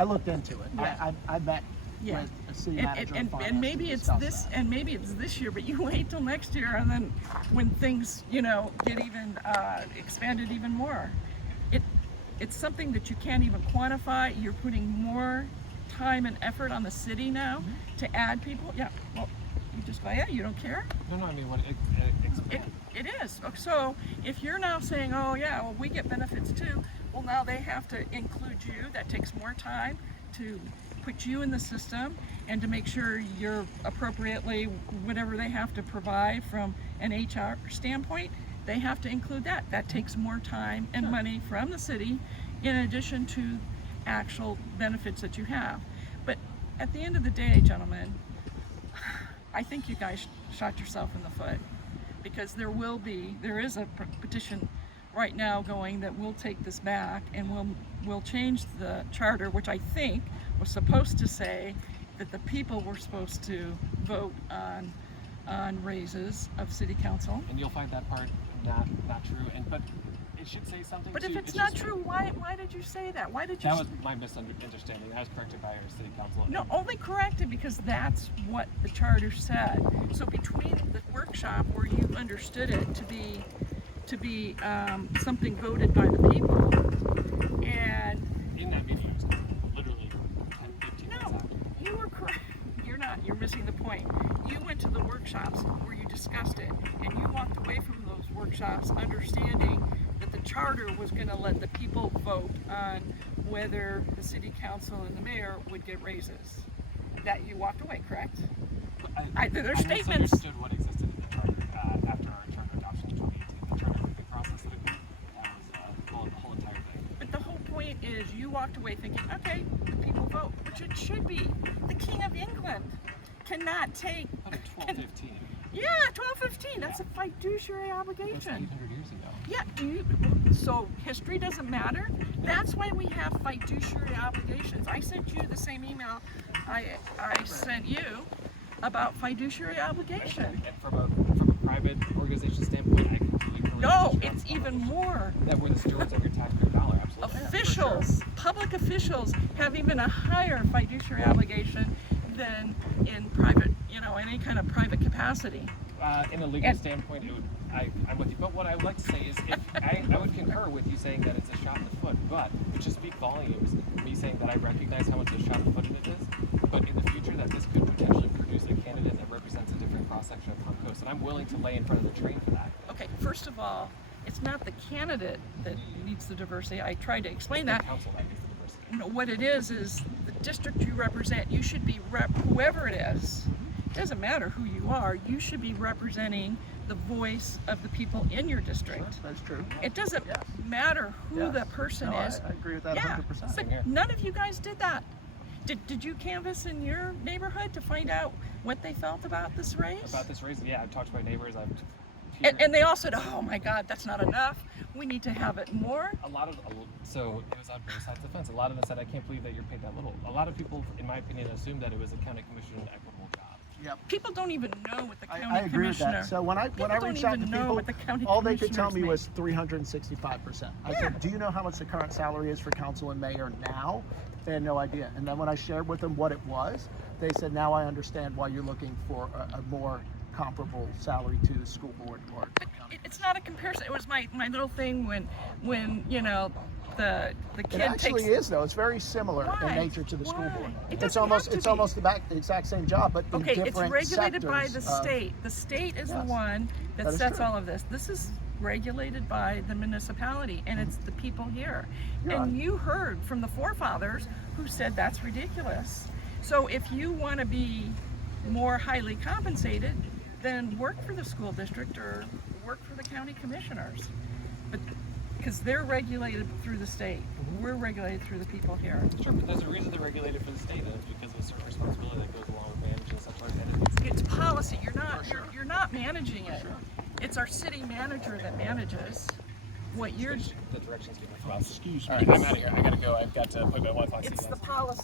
I looked into it. Yeah. I met Yeah. with a city manager and finance and maybe to it's discuss this, that. and maybe it's this year, but you wait till next year, and then when things, you know, get even expanded even more. It's something that you can't even quantify. You're putting more time and effort on the city now to add people. Yeah, well, you just go, yeah, you don't care? No, I mean, what It is. So if you're now saying, oh yeah, well, we get benefits too, well, now they have to include you. That takes more time to put you in the system and to make sure you're appropriately, whatever they have to provide from an HR standpoint, they have to include that. That takes more time and money from the city in addition to actual benefits that you have. But at the end of the day, gentlemen, I think you guys shot yourself in the foot, because there is a petition right now going that we'll take this back and we'll change the charter, which I think was supposed to say that the people were supposed to vote on raises of city council. And you'll find that part not true. But it should say something. But if it's not true, why did you say that? Why did you? That was my misunderstanding. I was corrected by our city council. No, only corrected because that's what the charter said. So between the workshop where you understood it to be something voted by the people, and in that meeting, it was literally 10, 15 minutes no, after. you were correct. You're not. You're missing the point. You went to the workshops where you discussed it, and you walked away from those workshops understanding that the charter was going to let the people vote on whether the city council and the mayor would get raises. That you walked away, correct? Their statements. I misunderstood what existed in the charter after our charter adoption in 2018. The charter review process that was the whole entire thing. But the whole point is you walked away thinking, okay, the people vote, which it should be. The King of England cannot take. But in 1215. Yeah, 1215. That's a fiduciary obligation. That's 800 years ago. Yeah, so history doesn't matter? That's why we have fiduciary obligations. I sent you the same email I sent you about fiduciary obligation. And from a private organization standpoint, I completely No, it's even more. that we're the stewards of your taxpayer dollar, absolutely. Officials, public officials have even a higher fiduciary obligation than in private, any kind of private capacity. In a legal standpoint, I'm with you. But what I would like to say is, I would concur with you saying that it's a shot in the foot, but it should speak volumes, me saying that I recognize how much of a shot in the foot it is, but in the future that this could potentially produce a candidate that represents a different cross-section of Palm Coast, and I'm willing to lay in front of the train for that. Okay, first of all, it's not the candidate that needs the diversity. I tried to explain that. The council that needs the diversity. What it is the district you represent. You should be whoever it is. It doesn't matter who you are. You should be representing the voice of the people in your district. Sure, that's true. It doesn't Yes. matter who Yes. the person No, is. I agree with that Yeah, 100%. but none of you guys did that. Did you canvass in your neighborhood to find out what they felt about this raise? About this raise, yeah, I've talked to my neighbors. And they all said, oh my God, that's not enough. We need to have it more. So it was on both sides of the fence. A lot of them said, I can't believe that you're paid that little. A lot of people, in my opinion, assumed that it was a county commissioner equitable job. Yep. People don't even know what the county I agree with commissioner. that. So when I reached out to people, all they could tell me was 365%. I said, do you know how much the current salary is for council and mayor now? They had no idea. And then when I shared with them what it was, they said, now I understand why you're looking for a more comparable salary to the school board or it's not a comparison. It was my little thing when the kid It actually takes. is though. It's very similar Why? in nature to the school Why? board. It It's doesn't almost have to be. the exact same job, but in Okay, different it's regulated by the sectors of- state. The state is the Yes. one that That is sets true. all of this. This is regulated by the municipality, and it's the people here. Yeah. And you heard from the forefathers who said that's ridiculous. So if you want to be more highly compensated, then work for the school district or work for the county commissioners. But because they're regulated through the state. We're regulated through the people here. Sure, but there's a reason they're regulated for the state, and it's because of a certain responsibility that goes along with managing such large entities. It's policy. You're not For sure. you're not managing it. sure. It's our city manager that manages what you're. The directions given from us. Excuse All me. right, I'm out of here. I gotta go. I've got to put my wife on. It's the policy.